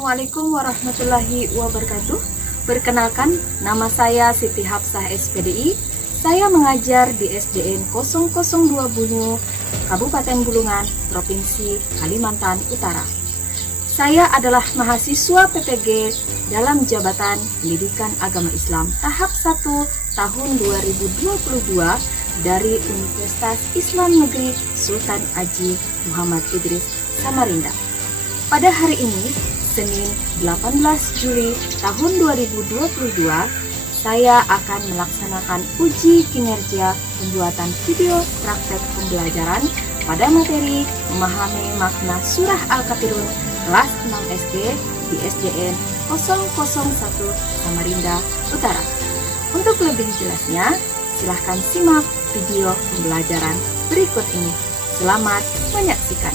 Assalamualaikum warahmatullahi wabarakatuh. Perkenalkan, nama saya Siti Hafsah SPDI. Saya mengajar di SDN 002 Bunyu, Kabupaten Bulungan, Provinsi Kalimantan Utara. Saya adalah mahasiswa PPG dalam Jabatan Pendidikan Agama Islam tahap 1 tahun 2022 dari Universitas Islam Negeri Sultan Haji Muhammad Idris Samarinda. Pada hari ini, Senin 18 Juli tahun 2022, saya akan melaksanakan uji kinerja pembuatan video praktek pembelajaran pada materi memahami makna surah Al-Kafirun kelas 6 SD di SDN 001 Samarinda Utara. Untuk lebih jelasnya, silahkan simak video pembelajaran berikut ini. Selamat menyaksikan.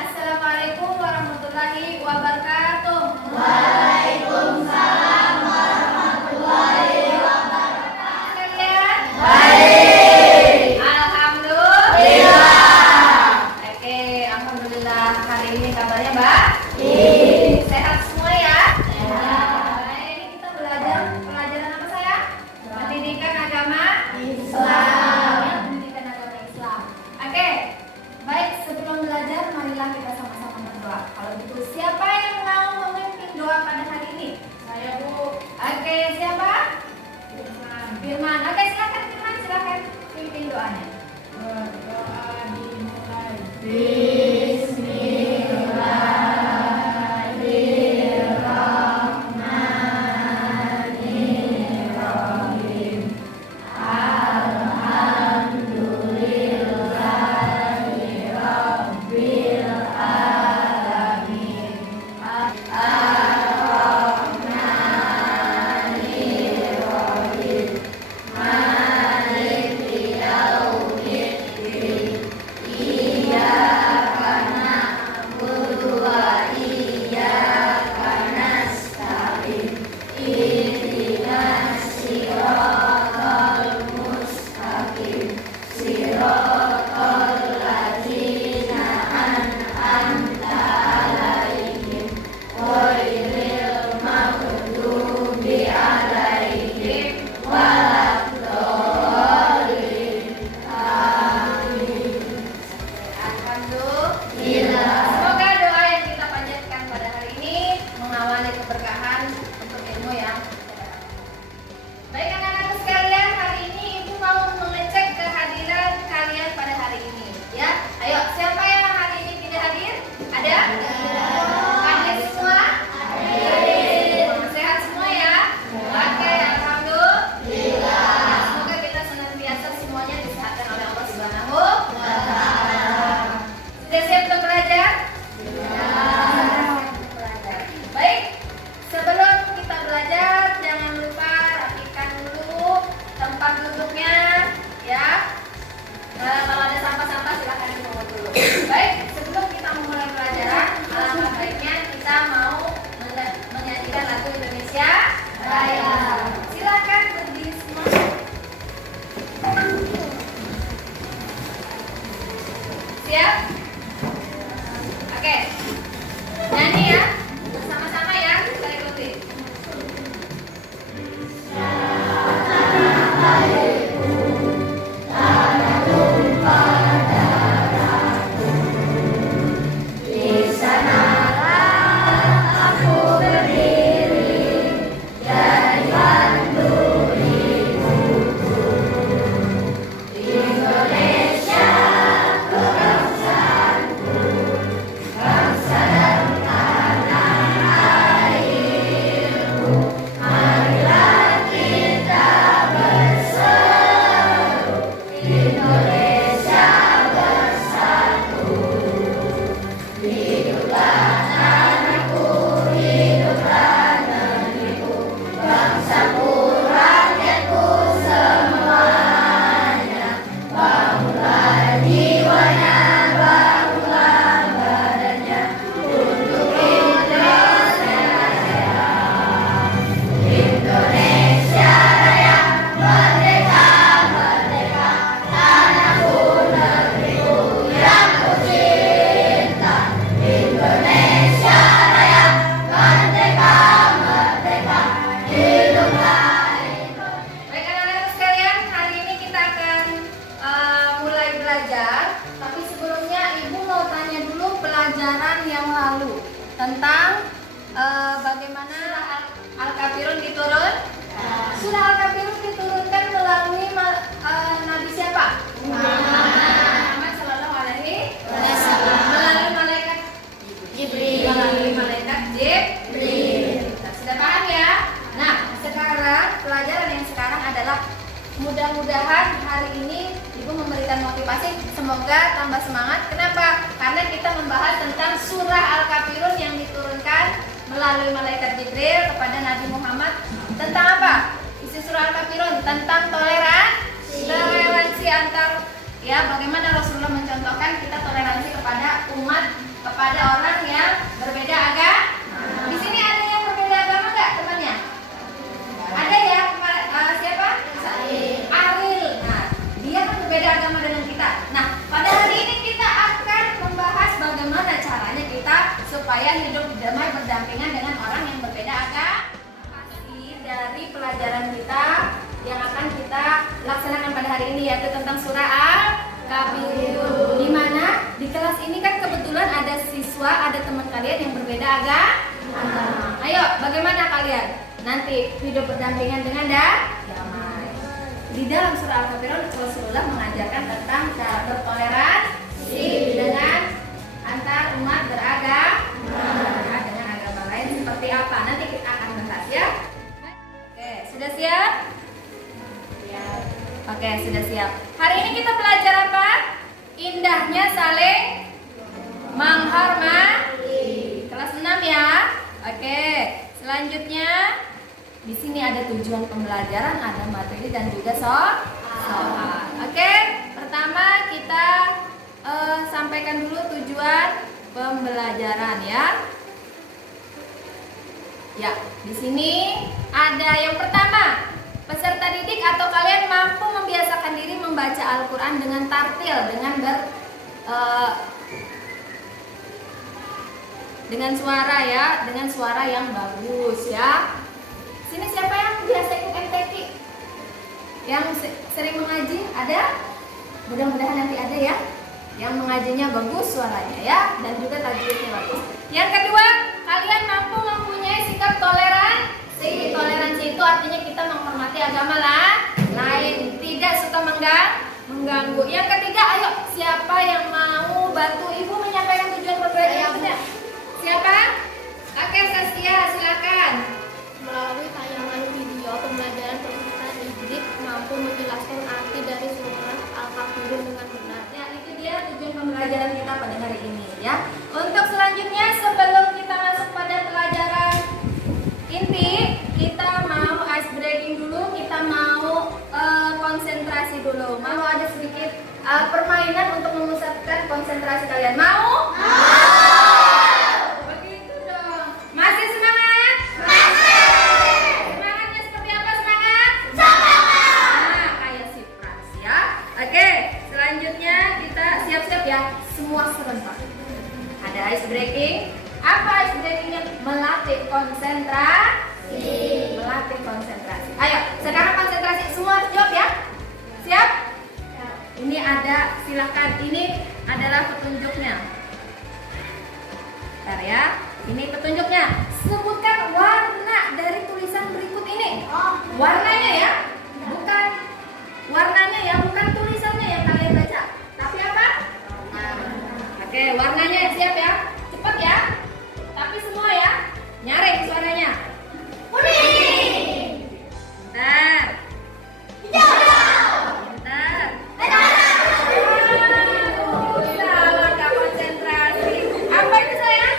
Assalamualaikum warahmatullahi wabarakatuh. Waalaikumsalam warahmatullahi wabarakatuh. Kalian? Baik. Alhamdulillah. Oke, alhamdulillah. Hari ini kabarnya baik. Sehat semua ya? Baik, ini kita belajar pelajaran apa saya? Pendidikan agama Islam. Pendidikan agama Islam. Oke. Baik, sebelum belajar marilah kita sama-sama berdoa. Kalau gitu, siapa yang mau memimpin doa pada hari ini? Saya, Bu. Oke, siapa? Firman. Oke, silakan Firman, silakan pimpin doanya. Berdoa dimulai. Semoga doa yang kita panjatkan pada hari ini mengawali keberkahan untuk ilmu yang baik. Anak-anak sekalian, hari ini Ibu mau mengecek kehadiran kalian pada hari ini. Ya, ayo, siapa yang hari ini tidak hadir? Ada? Hadir semua? Hadir. Sehat semua ya? Oke, alhamdulillah. Semoga kita senantiasa semuanya disehatkan oleh Allah Subhanahu wa Ta'ala. Sudah siap untuk belajar? Baik, sebelum kita belajar jangan lupa rapikan dulu tempat duduknya ya. Kalau ada sampah-sampah silahkan dipungut dulu. Baik, sebelum kita memulai pelajaran, alangkah baiknya kita mau menyanyikan lagu Indonesia Raya. Silakan berdiri semua. Siap? Oke, nyanyi ya, bersama-sama ya, kita ikuti. Indonesia, bangsaku, pelajaran yang lalu tentang bagaimana Al-Kafirun diturun. Surah Al-Kafirun diturunkan melalui Nabi siapa? Muhammad Sallallahu Alaihi Wasallam. Melalui malaikat Jibril. Melalui malaikat Jibril. Nah, sudah paham ya? Nah, sekarang pelajaran yang sekarang adalah mudah-mudahan hari ini Ibu memberikan motivasi, semoga tambah semangat. Kenapa? Karena kita membahas tentang surah Al-Kafirun yang diturunkan melalui malaikat Jibril kepada Nabi Muhammad. Tentang apa? Isi surah Al-Kafirun tentang toleransi antar, ya, bagaimana Rasulullah mencontohkan kita toleransi kepada umat, kepada orang yang berbeda agama. Di sini ada yang berbeda agama nggak temannya? Ada ya? Siapa? Aril. Nah, dia kan berbeda agama dengan kita. Nah, pada hari ini kita akan membahas bagaimana caranya kita supaya hidup damai berdampingan dengan orang yang berbeda agama. Dari pelajaran kita yang akan kita laksanakan pada hari ini, yaitu tentang surah Al-Kafirun. Di mana di kelas ini kan kebetulan ada siswa, ada teman kalian yang berbeda agama. Ayo, bagaimana kalian nanti hidup berdampingan dengan damai? Di dalam surah Al-Kafirun Rasulullah mengajarkan tentang cara bertoleransi dengan antar umat beragama, dengan agama lain seperti apa. Nanti kita akan bahas ya. Oke, sudah siap? Oke, sudah siap. Hari ini kita belajar apa? Indahnya saling menghormati. Kelas 6 ya. Oke, selanjutnya di sini ada tujuan pembelajaran, ada materi dan juga soal. Oke, pertama kita sampaikan dulu tujuan pembelajaran ya. Ya, di sini ada yang pertama, peserta didik atau kalian mampu membiasakan diri membaca Al-Quran dengan tartil, dengan suara ya, dengan suara yang bagus ya. Sini siapa yang biasa ikut MTQ? Yang sering mengaji? Ada? Mudah-mudahan nanti ada ya. Yang mengajinya bagus suaranya ya, dan juga tajwidnya bagus. Yang kedua, kalian mampu mempunyai sikap toleransi. Toleransi itu artinya kita menghormati agama lain, tidak suka mengganggu. Yang ketiga, ayo siapa yang mau bantu Ibu menyampaikan tujuan pembelajaran? Siapa? Oke, Saskia, silakan. Melalui tayangan video pembelajaran peserta didik mampu menjelaskan arti dari surah Al-Kafirun dengan benar. Ya, itu dia tujuan pembelajaran kita pada hari ini ya. Untuk selanjutnya, sebelum kita masuk pada pelajaran inti, kita mau ice breaking dulu, kita mau konsentrasi dulu. Mau ada sedikit permainan untuk memusatkan konsentrasi kalian. Mau? Begitu dong. Masih semangat? Semangatnya seperti apa semangat? Nah, kayak si Pras ya. Oke, selanjutnya kita siap-siap ya. Semua serentak. Ada ice breaking. Apa ice breakingnya? Melatih konsentrasi. Melatih konsentrasi. Ayo, sekarang konsentrasi. Semua harus jawab ya. Siap? Ini ada, silakan. Ini adalah petunjuknya. Bentar ya. Ini petunjuknya. Sebutkan warna dari tulisan berikut ini. Warnanya ya. Bukan warnanya ya, bukan tulisannya yang kalian baca. Tapi apa? Oke, warnanya siap ya. Cepat ya. Tapi semua ya. Nyaring suaranya. Kuning. Bentar. Bentar. Salah, gak konsentrasi. Apa itu sayang?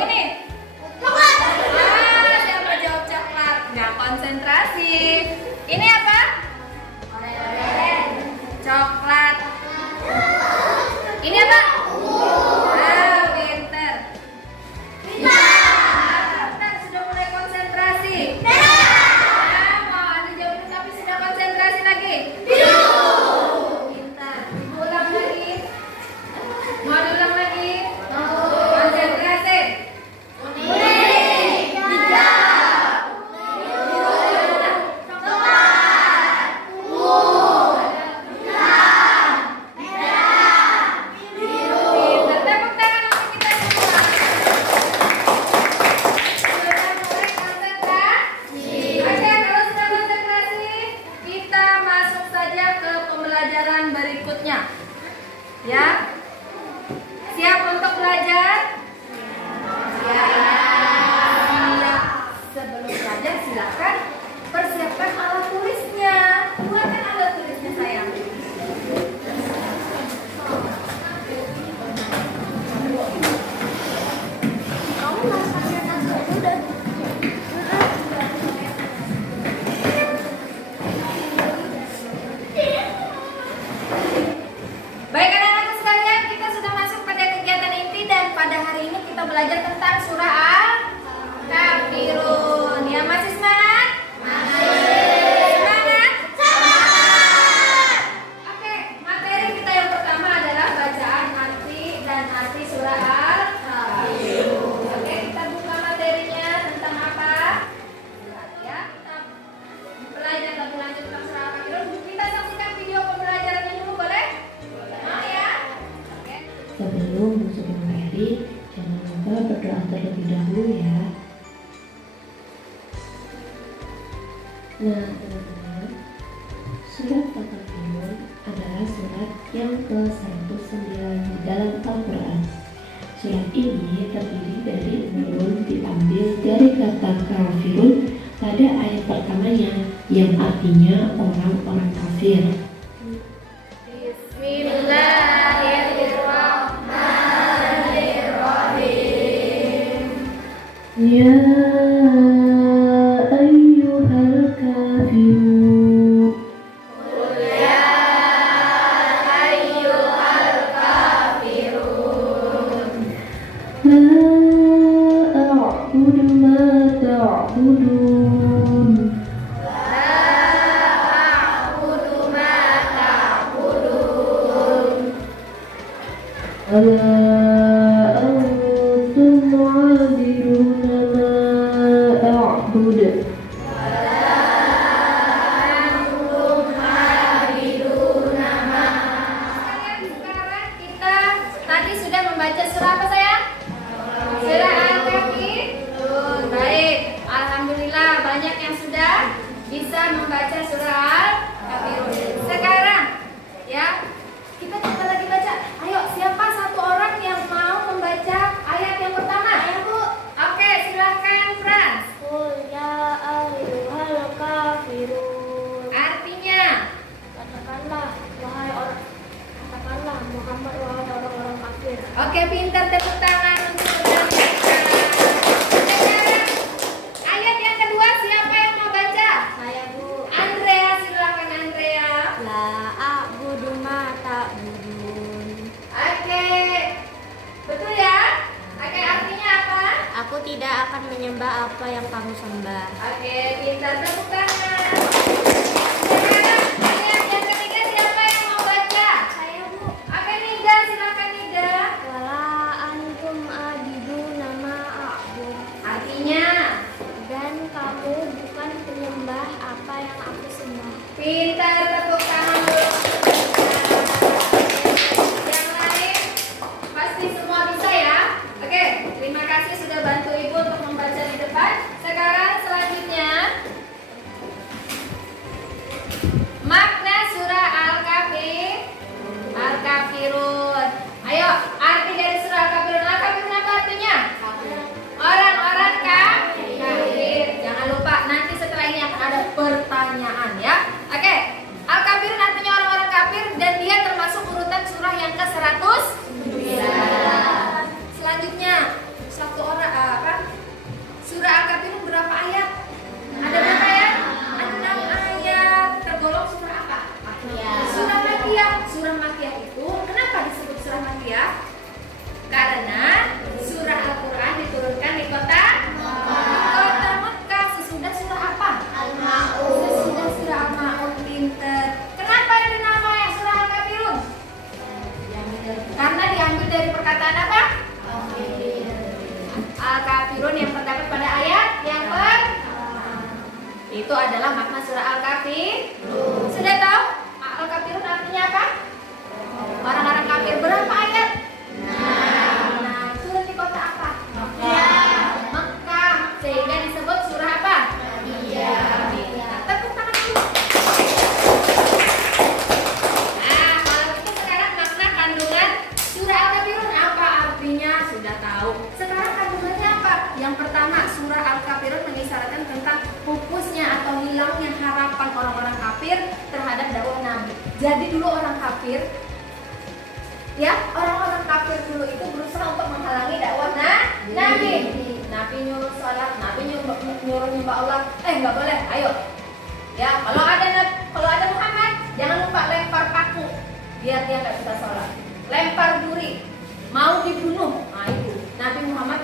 Ini. Siapa jawab coklat? Gak konsentrasi. Ini apa? Coklat. Ini apa? belajar tentang surah Al-Kafirun. Ya, masih semangat? Semangat? Oke, materi kita yang pertama adalah bacaan arti surah Al-Kafirun. Oke, kita buka materinya tentang apa? Ya, kita belajar lebih lanjut tentang surah Al-Kafirun. Kita saksikan video pembelajarannya dulu, boleh? Mau ya? Oke. Sebelum masuk ke materi, jangan lupa berdoa terlebih dahulu ya. Nah, teman-teman, surat Al-Kafirun adalah surat yang ke-109 di dalam Al-Quran. Surat ini terdiri dari nurun diambil dari kata kafirun pada ayat pertamanya yang artinya orang-orang kafir. Ya ayyuhal kafirun. La a'budu ma ta'budun. Wala antum 'abiduna ma a'budu. Sekarang kita tadi sudah membaca surah apa sayang? Surah Al-Kafirun. Baik, alhamdulillah banyak yang sudah bisa membaca surah Al-Kafirun. Sekarang ya, kita coba lagi baca. Ayo, siapa satu orang yang mau membaca ayat yang pertama? Ayo, Bu. Oke, silakan Frans. Qul ya ayyuhal kafirun. Artinya, Katakanlah Muhammad wahai orang-orang kafir. oke, pintar, tepuk tangan untuk saudara kita. Sekarang ayat yang kedua, siapa yang mau baca? Saya Bu. Andrea, silakan Andrea. La a'budu ma ta'budun. Oke, betul ya? Oke, artinya apa? Aku tidak akan menyembah apa yang kamu sembah. Oke, pintar, tepuk tangan. Sekarang ayat yang ketiga, siapa yang mau baca? Saya Bu. Oke, Nida, silakan Nida. Wala antum abiduna ma a'bud. Artinya, Dan kamu bukan penyembah apa yang aku sembah. pintar, tepuk tangan dulu. Yang lain pasti semua bisa ya. Oke, terima kasih sudah bantu Ibu untuk membaca di depan. Sekarang selanjutnya makna surah Al-Kafirun. Ayo, arti dari surah Al-Kafirun. Al-Kafirun apa artinya? Orang-orang kafir. Jangan lupa nanti setelah ini akan ada pertanyaan ya. Oke, Al-Kafirun artinya orang-orang kafir dan dia termasuk urutan surah yang ke-109. Selanjutnya, surah Al-Kafirun berapa ayat? Ada berapa ayat? 6 ayat. Tergolong surah apa? Surah Makkiyah. Surah Makkiyah itu kenapa disebut surah Makkiyah? Karena surah Al-Quran diturunkan di kota Mekah. Sesudah surah apa? Sesudah surah Al-Ma'un. Pinter. Kenapa ini namanya surah Al-Kafirun? Karena diambil dari perkataan apa? Al-Kafirun yang terdapat pada ayat yang itu adalah makna surah Al-Kafirun. Sudah tahu Al-Kafirun artinya apa? Orang-orang kafir. Berapa ayat? Nah, turun di kota apa? Mekah. Sehingga disebut surah apa? Tepuk tangan dulu. Nah, kalau gitu sekarang makna kandungan surah Al-Kafirun apa artinya? Sudah tahu. Sekarang kandungannya apa? Yang pertama, surah Al-Kafirun mengisyaratkan tentang pupusnya atau hilangnya harapan orang-orang kafir terhadap dakwah Nabi. Jadi dulu orang kafir, ya orang-orang kafir dulu itu berusaha untuk menghalangi dakwah Nabi. Nabi nyuruh sholat, Nabi nyuruh nyembah Allah. Nggak boleh, ayo. Ya, kalau ada Muhammad, jangan lupa lempar paku biar dia nggak bisa sholat. Lempar duri, mau dibunuh. Nah itu Nabi Muhammad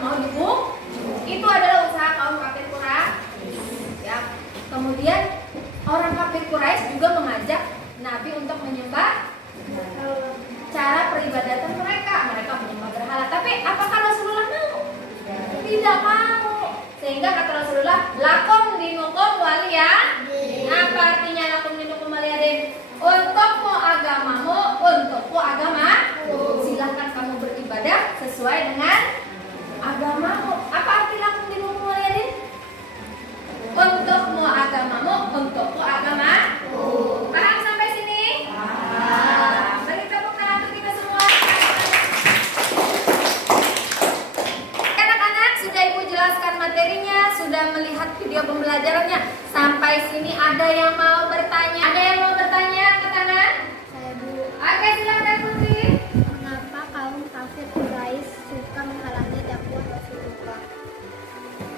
pembelajarannya. Sampai sini ada yang mau bertanya? Ada yang mau bertanya ke kanan? Saya Bu. Oke, silakan Putri. Mengapa kaum kafir Quraisy suka menghalangi dakwah Rasulullah?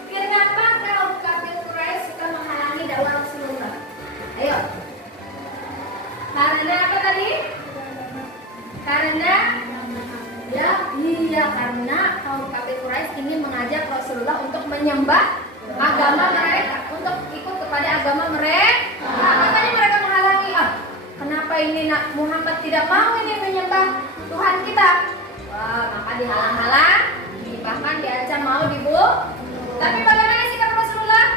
Kenapa kaum kafir Quraisy suka menghalangi dakwah Rasulullah? Ayo. Karena apa tadi? Karena karena kaum kafir Quraisy ini mengajak Rasulullah untuk menyembah agama mereka, untuk ikut kepada agama mereka. Makanya mereka menghalangi. Kenapa ini Muhammad tidak mau ini menyembah Tuhan kita? Wah, maka dihalang-halang, bahkan diancam mau dibunuh. Tapi bagaimana sikap Rasulullah?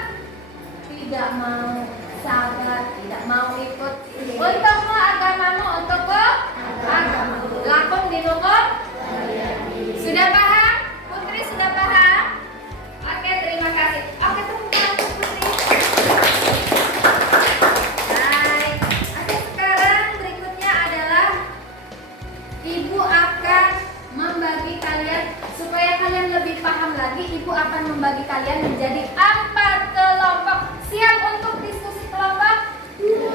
Tidak mau sabar, tidak mau ikut. Untukmu agamamu, untukku agama. Lakum dinukum. Sudah paham? Putri sudah paham? Oke, terima kasih. Oke, tepuk tangan untuk Putri. Baik. Oke, sekarang berikutnya adalah Ibu akan membagi kalian, supaya kalian lebih paham lagi, Ibu akan membagi kalian menjadi 4 kelompok. Siap untuk diskusi kelompok?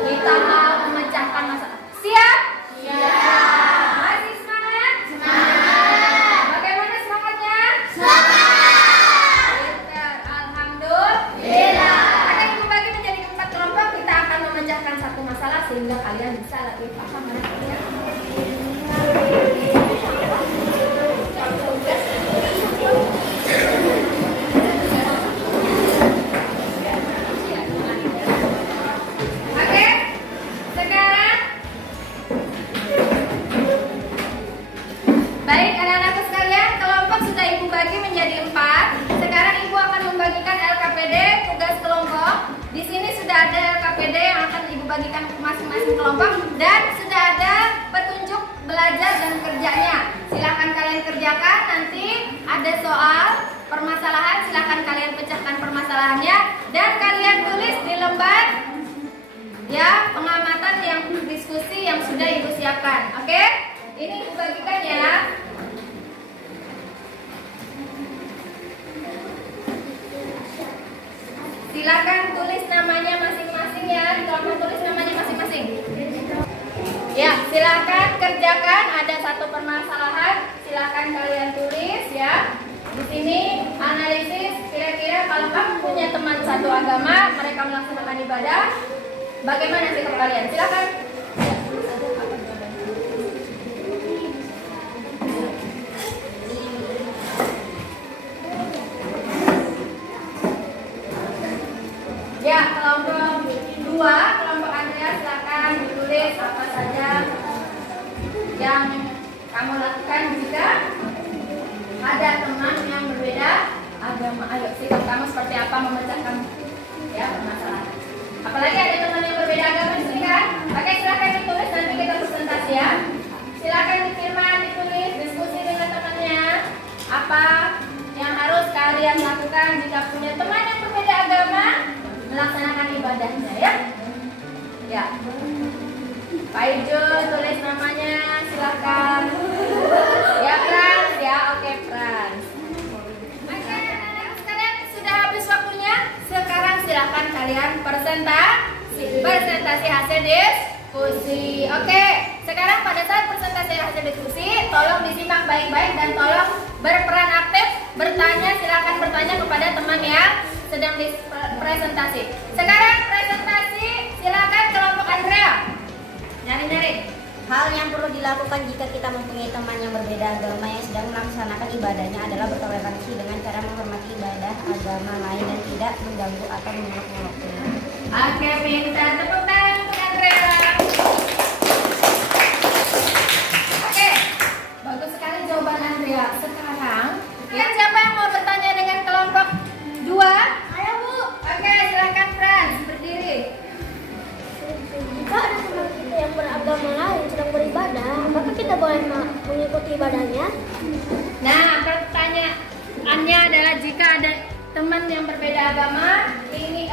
Kita mau memecahkan masalah. Siap? Siap. Masih semangat? Semangat. Bagaimana semangatnya? Semangat. Pintar. Alhamdulillah. Oke, Ibu bagi menjadi 4 kelompok. Kita akan memecahkan satu masalah sehingga kalian bisa lebih paham. Oke, sekarang baik anak-anakku sekalian, kelompok sudah Ibu bagi menjadi 4. Sekarang Ibu akan membagikan LKPD tugas kelompok. Di sini sudah ada LKPD yang akan Ibu bagikan ke masing-masing kelompok dan sudah ada petunjuk belajar dan kerjanya. Silakan kalian kerjakan, nanti ada soal permasalahan, silakan kalian pecahkan permasalahannya dan kalian tulis di lembar ya pengamatan yang diskusi yang sudah Ibu siapkan. Oke? Ini Ibu bagikan ya. Silakan tulis namanya masing-masing ya. Tolong tulis namanya masing-masing. Ya, silakan kerjakan. Ada satu permasalahan. Silakan kalian tulis ya. Di sini analisis kira-kira kalau kamu punya teman satu agama, mereka melaksanakan ibadah, bagaimana sikap kalian? Silakan. Ya, kelompok 2, kelompok Andrea, silakan ditulis apa saja yang kamu lakukan jika ada teman yang berbeda agama. Ayo, sikap kamu seperti apa memecahkan ya permasalahan. Apalagi ada teman yang berbeda agama di sini kan? Oke, silakan ditulis, nanti kita presentasi ya. Silakan difirman, ditulis, diskusi dengan temannya. Apa yang harus kalian lakukan jika punya teman yang berbeda agama melaksanakan ibadahnya ya? Ya. Pak Ijo, tulis namanya, silakan. Ya Frans, ya oke Frans. Oke, anak-anak sekalian sudah habis waktunya. Sekarang silakan kalian presentasi hasil diskusi. Oke, sekarang pada saat presentasi hasil diskusi, tolong disimak baik-baik dan tolong berperan aktif, bertanya, silakan bertanya kepada teman yang sedang presentasi. Sekarang presentasi, silakan kelompok Andrea. Nyari-nyari. Hal yang perlu dilakukan jika kita mempunyai teman yang berbeda agama yang sedang melaksanakan ibadahnya adalah bertoleransi dengan cara menghormati ibadah agama lain dan tidak mengganggu atau menolak-nolaknya. Oke, pintar. Tepuk tangan untuk Andrea. Oke, bagus sekali jawaban Andrea. Sekarang, ya siapa yang mau bertanya dengan kelompok 2? Ayo Bu. Oke, silakan Frans, berdiri. Jika ada teman kita yang beragama lain sedang beribadah, apakah kita boleh mengikuti ibadahnya? Nah, pertanyaannya adalah jika ada teman yang berbeda agama ini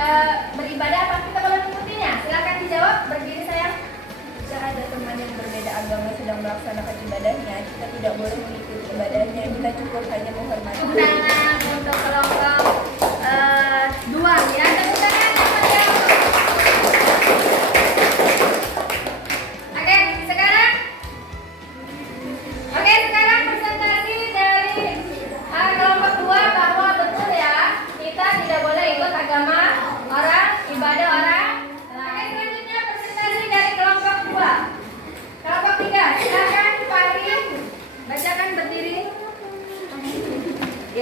beribadah, apa kita boleh mengikutinya? Silakan dijawab, berdiri sayang. Jika ada teman yang berbeda agama sedang melaksanakan ibadahnya, kita tidak boleh mengikuti ibadahnya. Kita cukup hanya menghormati. Tepuk tangan untuk kelompok 2 ya.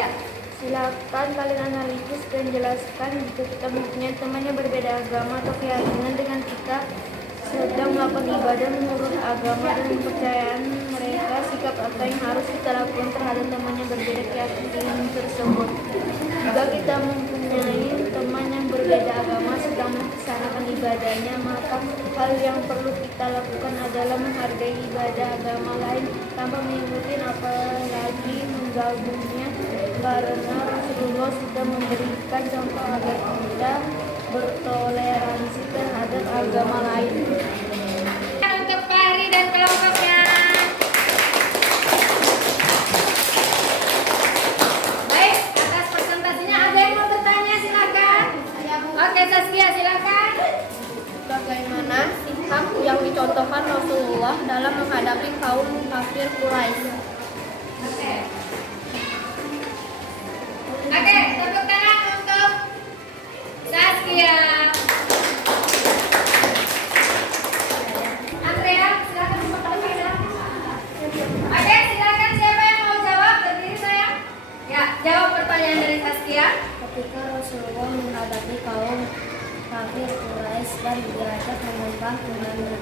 Ya. Silakan kalian analisis dan jelaskan jika kita mempunyai teman yang berbeda agama atau keyakinan dengan kita sedang melakukan ibadah menurut agama dan kepercayaan mereka, sikap apa yang harus kita lakukan terhadap teman yang berbeda keyakinan tersebut. Jika kita mempunyai teman yang berbeda agama sedang melaksanakan ibadahnya, maka hal yang perlu kita lakukan adalah menghargai ibadah agama lain tanpa mengikuti apalagi menggabungnya, karena Rasulullah sudah memberikan contoh agar kita bertoleransi terhadap agama lain. Untuk Fahri dan kelompoknya. Baik, atas presentasinya ada yang mau bertanya, silakan. Oke, Saskia, silakan. Bagaimana sikap yang dicontohkan Rasulullah dalam menghadapi kaum kafir Quraisy? Oke, tepuk tangan untuk Saskia. Andrea, silakan tepuk tangan. Oke, silakan siapa yang mau jawab? Berdiri sayang. Ya, jawab pertanyaan dari Saskia. Ketika Rasulullah menghadapi kaum kafir Quraisy dan diajak menyembah imannya,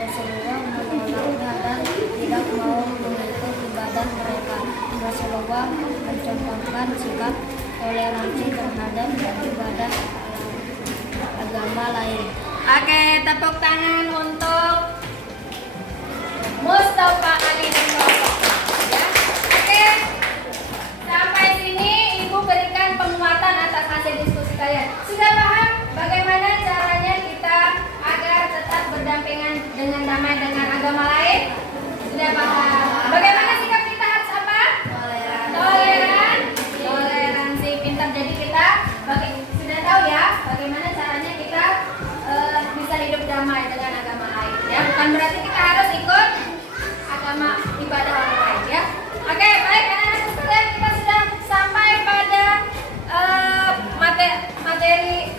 Rasulullah menolaknya dan tidak mau mengikut ibadah mereka. Rasulullah mencontohkan sikap toleransi terhadap ibadah agama lain. Oke, tepuk tangan untuk Mustafa Ali dan kelompoknya. Ya. Oke, sampai sini Ibu berikan penguatan atas hasil diskusi kalian. Sudah paham bagaimana caranya kita agar tetap berdampingan dengan damai dengan agama lain? Sudah paham. Bagaimana sikap kita harus apa? Toleransi, pintar. Jadi kita sudah tahu ya bagaimana caranya kita bisa hidup damai dengan agama lain. Ya, bukan berarti kita harus ikut agama ibadah orang lain. Ya. Oke, baik anak-anak sekalian, kita sudah sampai pada materi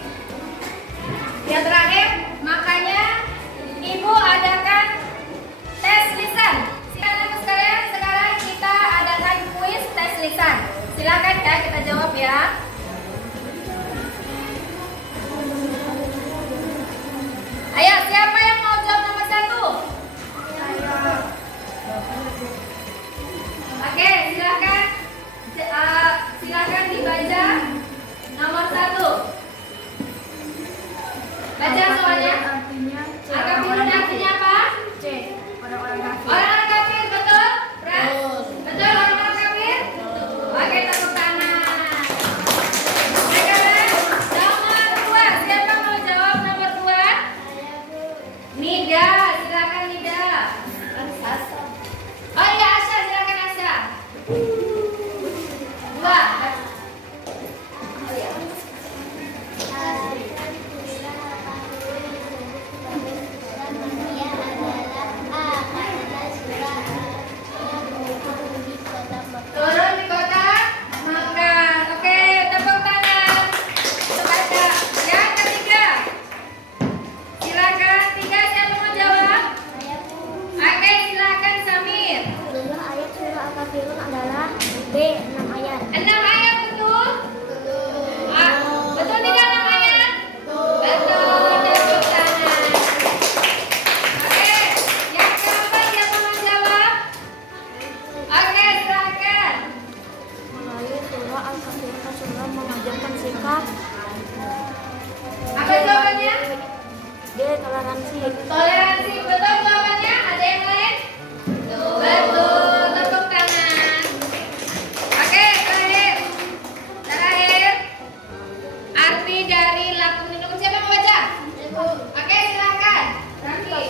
yang terakhir. Makanya Ibu adakan tes lisan. Anak-anak sekalian, sekarang kita adakan kuis tes lisan. Silakan ya, kita jawab ya. Ayo, siapa yang mau jawab nomor 1? Oke, silakan. Silakan dibaca nomor 1. Baca soalnya. Angka biru artinya apa? C. Orang-orang kafir. Orang-orang kafir, betul? Betul orang-orang kafir? Oke, tepuk tangan. Sekarang nomor 2. Siapa mau jawab nomor 2? Nida, silakan Nida. Oh iya, Asya, silakan Asya. 2. Turun di kota Mangga. Oke, tepuk tangan. Baca. Yang ketiga. Silakan 3, siapa mau jawab? Oke, silakan Samir. Jumlah ayat surah Al-Kafirun adalah B. 6 ayat. 6 ayat betul? Betul tidak 6 ayat? Betul, tepuk tangan. Oke, yang keempat siapa mau jawab? Oke, silakan. Melalui surah Al-Kafirun Rasulullah mengajarkan sikap Apa jawabannya? D. Toleransi. Toleransi, betul jawabannya? Ada yang lain? Betul, tepuk tangan. Oke, terakhir. Arti dari lakum minum. Siapa mau baca? Oke, silakan. Raffi.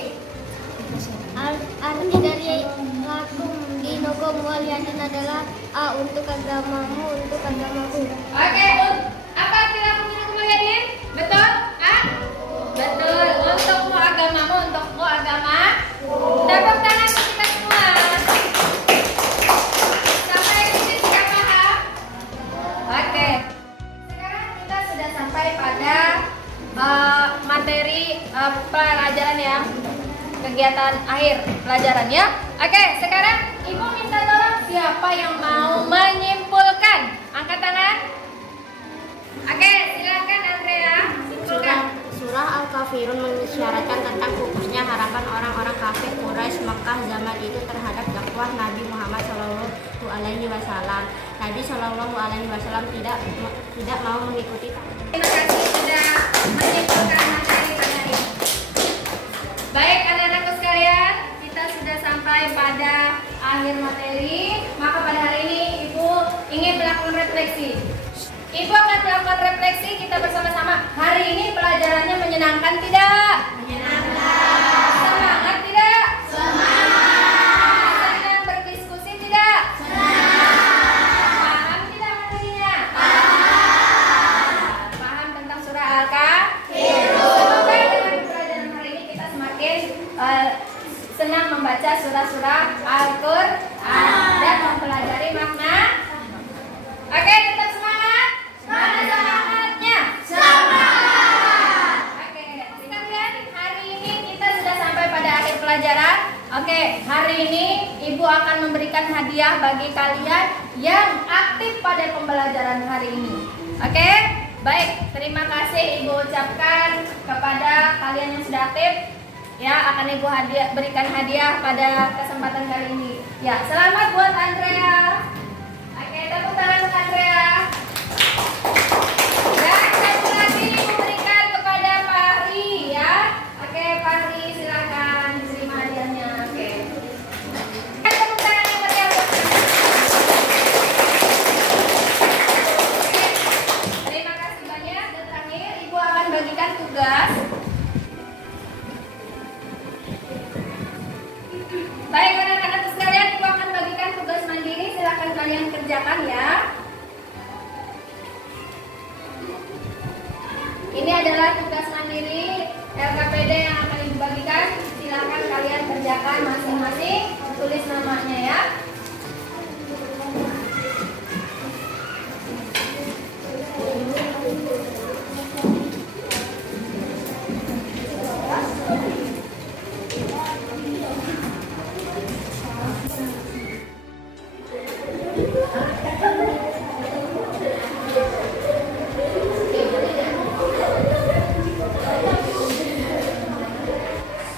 Arti dari lakum dinukum waliyatin adalah A. Untuk agamamu, untuk agamaku. Oke, apa arti lakum minum kembalian? Betul? Betul, untukmu agamamu, untukmu agama. Tepuk tangan untuk kita semua. Sampai sini sudah paham? Oke. Sekarang kita sudah sampai pada materi pelajaran yang kegiatan akhir pelajaran ya. Oke, sekarang Ibu minta tolong siapa yang mau menyimpulkan Wasallam. Nabi Shallallahu Alaihi Wasallam tidak mau mengikuti. Terima kasih sudah menyimpulkan materi pada hari ini. Baik anak-anakku sekalian, kita sudah sampai pada akhir materi. Maka pada hari ini Ibu ingin melakukan refleksi. Ibu akan melakukan refleksi kita bersama-sama. Hari ini pelajarannya menyenangkan tidak? Menyenangkan. Semangat tidak? Semangat. Senang berdiskusi tidak? Senang. Paham tidak materinya? Paham. Paham tentang surah Al-Kahfi? Semoga dengan pelajaran hari ini kita semakin senang membaca surah-surah Al-Quran dan mempelajari makna. Oke, tetap semangat. Mana semangatnya? Semangat. Oke, sekalian, hari ini kita sudah sampai pada akhir pelajaran. Oke, hari ini Ibu akan memberikan hadiah bagi kalian yang aktif pada pembelajaran hari ini. Oke, baik. Terima kasih Ibu ucapkan kepada kalian yang sudah aktif. Ya, akan Ibu berikan hadiah pada kesempatan kali ini. Ya, selamat buat Andrea. Oke, tepuk tangan untuk Andrea. Dan satu lagi Ibu berikan kepada Pak Hari ya. Oke, Pak Hari silakan diterima hadiahnya. Oke. Tepuk tangan yang meriah buat Andrea. Oke, terima kasih banyak. Dan terakhir Ibu akan bagikan tugas. Baik anak-anak sekalian, Ibu akan bagikan tugas mandiri. Silakan kalian kerjakan ya. Ini adalah tugas mandiri LKPD yang akan Ibu bagikan. Silakan kalian kerjakan masing-masing. Tulis namanya ya.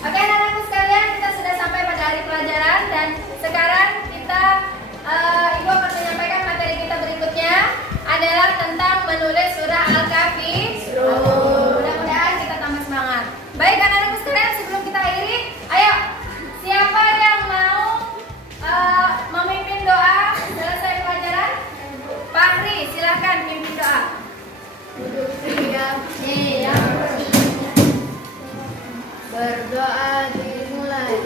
Oke anak-anakku sekalian, kita sudah sampai pada hari pelajaran dan sekarang kita Ibu akan menyampaikan materi kita berikutnya adalah tentang menulis surah Al-Kahfi. Mudah-mudahan kita tambah semangat. Baik anak-anakku sekalian, sebelum kita akhiri, ayo siapa yang mau memimpin doa selesai pelajaran? Pak Hri, silakan mimpin doa. Berdoa dimulai.